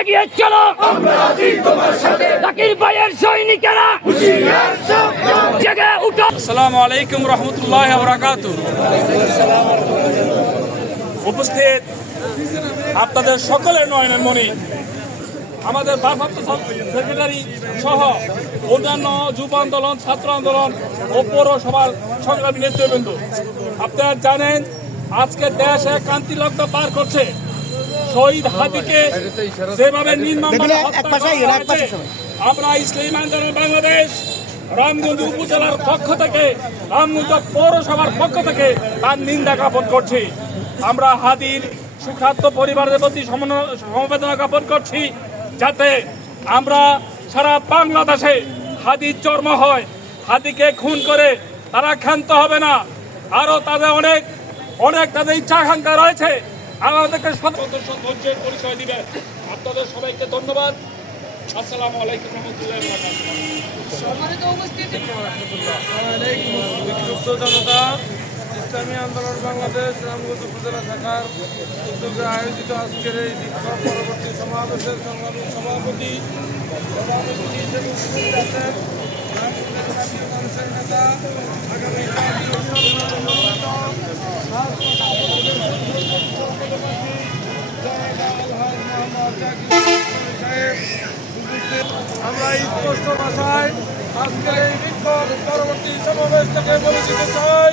এগিয়ে চলো, জাকির ভাইয়ের সৈনিকেরা জেগে উঠো। আসসালামু আলাইকুম রহমতুল্লাহ বারাকাতুহু। উপস্থিত আপনাদের সকলের নয়নের মণি, আমাদের ভারপ্রাপ্ত সেক্রেটারি সহ অন্যান্য যুব আন্দোলন, ছাত্র আন্দোলন ও পৌরসভার সংগ্রামী নেতৃবৃন্দ, আপনারা জানেন আজকে দেশ এক ক্রান্তি লগ্ন পার করছে। শহীদ হাদিকে যেভাবে নির্মমভাবে হত্যা করা হয়েছে, আমরা ইসলামী আন্দোলন বাংলাদেশ রামগঞ্জ উপজেলার পক্ষ থেকে, রামগঞ্জ পৌরসভার পক্ষ থেকে তার নিন্দা জ্ঞাপন করছি। আমরা হাদির সুখাদ্য পরিবারের প্রতি সমবেদনা জ্ঞাপন করছি, যাতে আমরা সারা বাংলাদেশে হাদির জন্ম হয়, হাদিকে খুন করে তারা ক্ষান্ত হবে না। আরো তাদের অনেক অনেক তাদের ইচ্ছা আকাঙ্ক্ষা রয়েছে, আমাদেরকে ধৈর্যের পরিচয় দিবেন। আপনাদের সবাইকে ধন্যবাদ। আসসালামু আলাইকুম রহমতুল্লাহ জনতা, ইসলামী আন্দোলন বাংলাদেশ রামগঞ্জ উপজেলা শাখার উদ্যোগে আয়োজিত আজকের এই বিক্ষোভ পরবর্তী সমাবেশের সংগ্রামী সভাপতি হিসেবে উপস্থিত আছেন মানুষের নেতা, আগামী আমরা স্পষ্ট ভাষায় আজকের এই বিক্ষোভ পরবর্তী সমাবেশ থেকে বলে দিতে চাই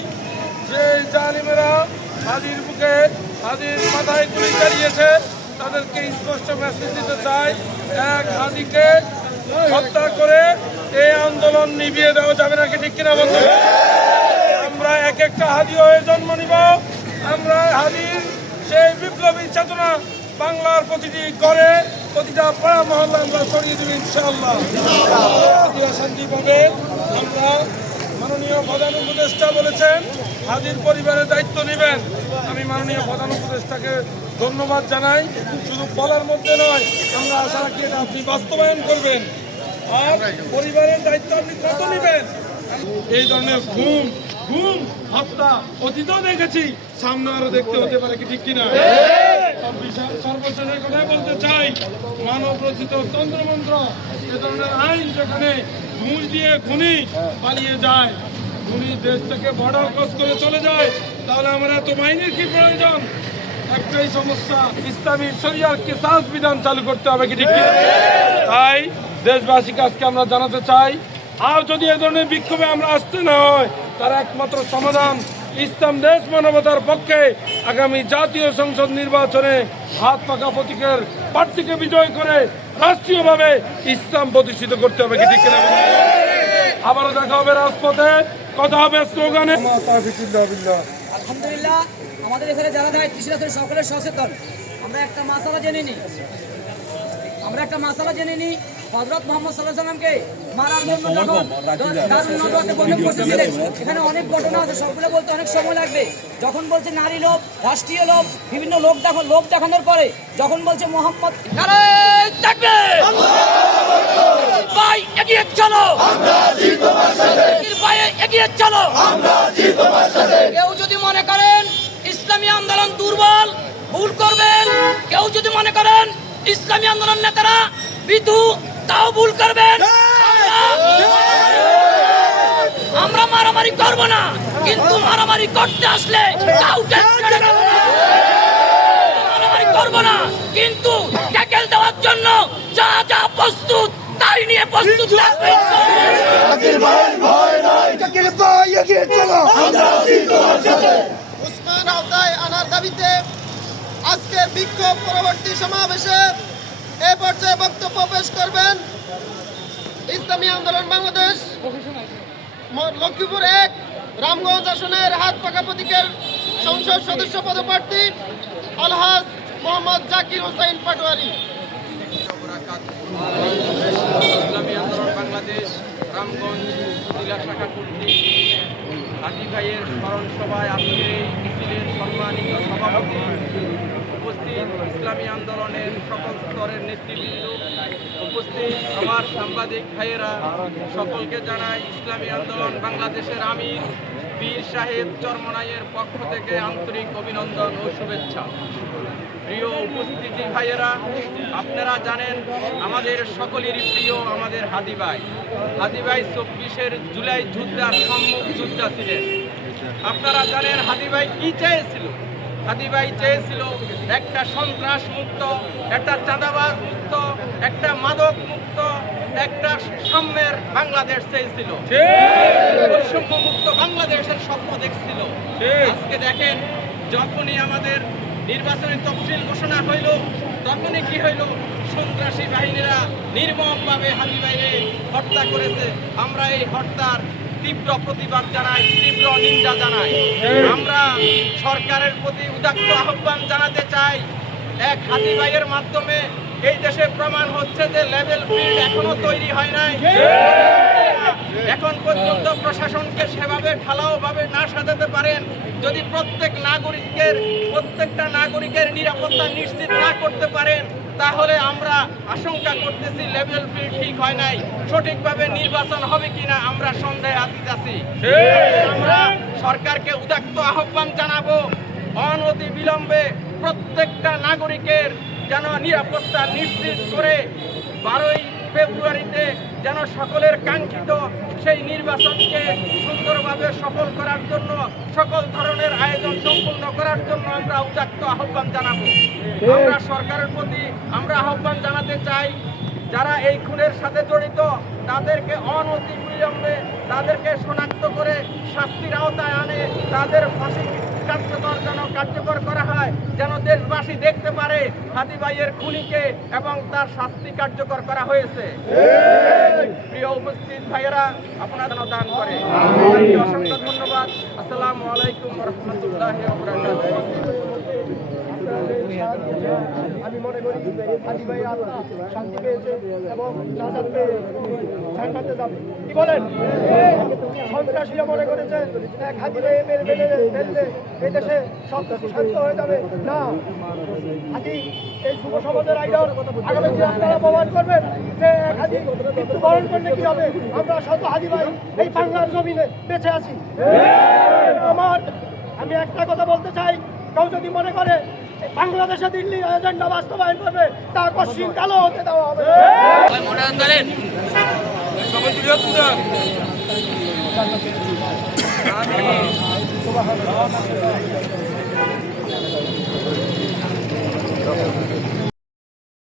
যে জালিমেরা হাদির বুকে, হাদির মাথায় গুলি চালিয়েছে, তাদেরকে স্পষ্ট মেসেজ দিতে চাই, এক হাদিকে হত্যা করে এই আন্দোলন নিভিয়ে দেওয়া যাবে নাকি, ঠিক কিনা বলতে? আমরা এক একটা হাদি হয়ে জন্ম নিব। আমরা হাদির সেই বিপ্লবী চেতনা বাংলার প্রতিটি ঘরে, প্রতিটা পাড়া মহল্লা আমরা ছড়িয়ে দেব ইনশাআল্লাহ। শান্তি পাবে। আমরা মাননীয় প্রধান উপদেষ্টা বলেছেন হাদির পরিবারের দায়িত্ব নেবেন। আমি মাননীয় প্রধান উপদেষ্টাকে ধন্যবাদ জানাই। শুধু বলার মধ্যে নয়, আমরা আশা রাখি এটা আপনি বাস্তবায়ন করবেন। আর পরিবারের দায়িত্ব আপনি কত নেবেন? এই ধরনের ঘুম হত্যা অতীতও দেখেছি, সামনে আরো দেখতে হতে পারে কি, ঠিক কিনা? সর্বশেষের কথাই বলতে চাই, মানব রচিত তন্ত্রমন্ত্র এ ধরনের আইন যেখানে ঘুষ দিয়ে খুনি পালিয়ে যায়, খুনি দেশ থেকে বর্ডার ক্রস করে চলে যায়, তাহলে আমরা এত বাহিনীর কি প্রয়োজন? একটাই সমস্যা, ইসলামী শরিয়ার কিসাস বিধান চালু করতে হবে কি, ঠিক কিনা? তাই দেশবাসীকে আজকে আমরা জানাতে চাই, আর যদি এ ধরনের বিক্ষোভে আমরা আসতে না হয়, তার একমাত্র সমাধান ইসলাম দেশ মানবতার পক্ষে আগামী জাতীয় সংসদ নির্বাচনে হাত পাকা প্রতীকের প্রার্থীকে বিজয় করে রাষ্ট্রীয়ভাবে ইসলাম প্রতিষ্ঠিত করতে হবে কি, ঠিক কিনা? আবারও দেখা হবে রাজপথে, কথা হবে স্লোগানে। আলহামদুলিল্লাহ, আমাদের এখানে যারা দায়িত্বশীল আছেন সকলের সচেতন। আমরা একটা মাসালা জেনে নিই। হযরত মুহাম্মদ সাল্লাল্লাহু আলাইহি সাল্লামকে মারার জন্য যখন দারুন নদওয়াতে বন্ধ করতেছিলেন, এখানে অনেক ঘটনা আছে, সবগুলো বলতে অনেক সময় লাগবে। যখন বলছে নারী লোভ, রাষ্ট্রীয় লোভ, বিভিন্ন লোভ দেখানোর পরে যখন বলছে মোহাম্মদ নারায়ে তাকবীর, ভাই এগিয়ে চলো, জাকির ভাই এগিয়ে চলো। কেউ যদি মনে করেন ইসলামী আন্দোলন দুর্বল, ভুল করবেন। কেউ যদি মনে করেন ইসলামী আন্দোলন নেতারা বিধু, তাও ভুল করবেন। আমরা মারামারি করব না, কিন্তু মারামারি করতে আসলে কাউকে ছেড়ে দেব না। মারামারি করব না, কিন্তু ট্যাকেল দেওয়ার জন্য যা যা প্রস্তুত তাই নিয়ে প্রস্তুত থাকবে। উসমান আওতায় আনার দাবিতে আজকে বিক্ষোভ পরবর্তী সমাবেশে এ পর্যায়ে বক্তব্য পেশ করবেন ইসলামী আন্দোলন বাংলাদেশ লক্ষ্মীপুর 1 রামগঞ্জ আসনের হাত পাকা প্রতীকের সংসদ সদস্য পদপ্রার্থী আলহাজ মোহাম্মদ জাকির হোসেন পাটোয়ারি। ইসলামী আন্দোলন বাংলাদেশ রামগঞ্জ জেলা শাখা কর্তৃক হাদি ভাইয়ের স্মরণ সভায় আজকে এই মিছিলের সম্মানিত সভাপতি, উপস্থিত ইসলামী আন্দোলনের সকল স্তরের নেতৃবৃন্দ, উপস্থিত আমার সাংবাদিক ভাইয়েরা, সকলকে জানাই ইসলামী আন্দোলন বাংলাদেশের আমির পীর সাহেব চরমনাইয়ের পক্ষ থেকে আন্তরিক অভিনন্দন ও শুভেচ্ছা। প্রিয় উপস্থিতি ভাইয়েরা, আপনারা জানেন আমাদের সকলেরই প্রিয় আমাদের হাদি ভাই। হাদি ভাই 24 জুলাই যুদ্ধের সম্মুখ যোদ্ধা ছিলেন। আপনারা জানেন হাদি ভাই কি চেয়েছিল? হাদি ভাই চেয়েছিল একটা সন্ত্রাস মুক্ত, একটা চাঁদাবাজ মুক্ত, একটা মাদক মুক্ত, একটা সাম্যের বাংলাদেশ চেয়েছিল, বৈষম্য মুক্ত বাংলাদেশের স্বপ্ন দেখছিল। আজকে দেখেন, যখনই আমাদের নির্বাচনী তফসিল ঘোষণা হইল, তখনই কি হইল? সন্ত্রাসী বাহিনীরা নির্মমভাবে হাদি ভাইরে হত্যা করেছে। আমরা এই হত্যার তীব্র প্রতিবাদ জানাই, তীব্র নিন্দা জানাই। আমরা সরকারের প্রতি উদাত্ত আহ্বান জানাতে চাই, এক হাদি ভাইয়ের মাধ্যমে এই দেশে প্রমাণ হচ্ছে যে লেভেল ফিল্ড এখনো তৈরি হয় নাই। এখন পর্যন্ত প্রশাসনকে সেভাবে ঢালাওভাবে না সাজাতে পারেন, যদি প্রত্যেকটা নাগরিকের নিরাপত্তা নিশ্চিত না করতে পারেন, তাহলে আমরা আশঙ্কা করতেছি লেভেল ফিল্ড ঠিক হয় নাই, সঠিকভাবে নির্বাচন হবে কিনা আমরা সন্দেহাতীত আছি। আমরা সরকারকে উদাত্ত আহ্বান জানাবো, অনতি বিলম্বে প্রত্যেকটা নাগরিকের যেন নিরাপত্তা নিশ্চিত করে 12ই ফেব্রুয়ারিতে যেন সকলের কাঙ্ক্ষিত সেই নির্বাচনকে সুন্দরভাবে সফল করার জন্য সকল ধরনের আয়োজন সম্পূর্ণ করার জন্য আমরা উদাত্ত আহ্বান জানাবো। আমরা সরকারের প্রতি আমরা আহ্বান জানাতে চাই, যারা এই খুনের সাথে জড়িত তাদেরকে অনতি বিলম্বে তাদেরকে শনাক্ত করে শাস্তির আওতায় আনে, তাদের ফাঁসি কার্যকর করা হয়, যেন দেশবাসী দেখতে পারে হাদি ভাইয়ের খুনিকে এবং তার শাস্তি কার্যকর করা হয়েছে। প্রিয় উপস্থিত ভাইয়েরা, আপনারা দান করে অসংখ্য ধন্যবাদ। আসসালামু আলাইকুম ওয়া রাহমাতুল্লাহি ওয়া বারাকাতুহু। আমি মনে করি হাদি ভাই আল্লাহ শান্তি পেয়েছে এবং নাজাত পেয়ে জান্নাতে যাবে। কি বলেন? সন্ত্রাসীরা মনে করেছে এক হাদি ভাই ফেললে এই দেশে সব কিছু শান্ত হয়ে যাবে। না, হাদি এই যুব সমাজের আইডল আগামী দিনে আপনারা প্রমাণ করবেন যে এক হাদি মৃত্যুবরণ করলে কি হবে। আমরা শত হাদি ভাই এই বাংলার জমিনে বেঁচে আছি। আমি একটা কথা বলতে চাই, কেউ যদি মনে করে বাংলাদেশে দিল্লি এজেন্ডা বাস্তবায়ন করবে, তা কশ্চিন কালো হতে দেওয়া হবে। আমি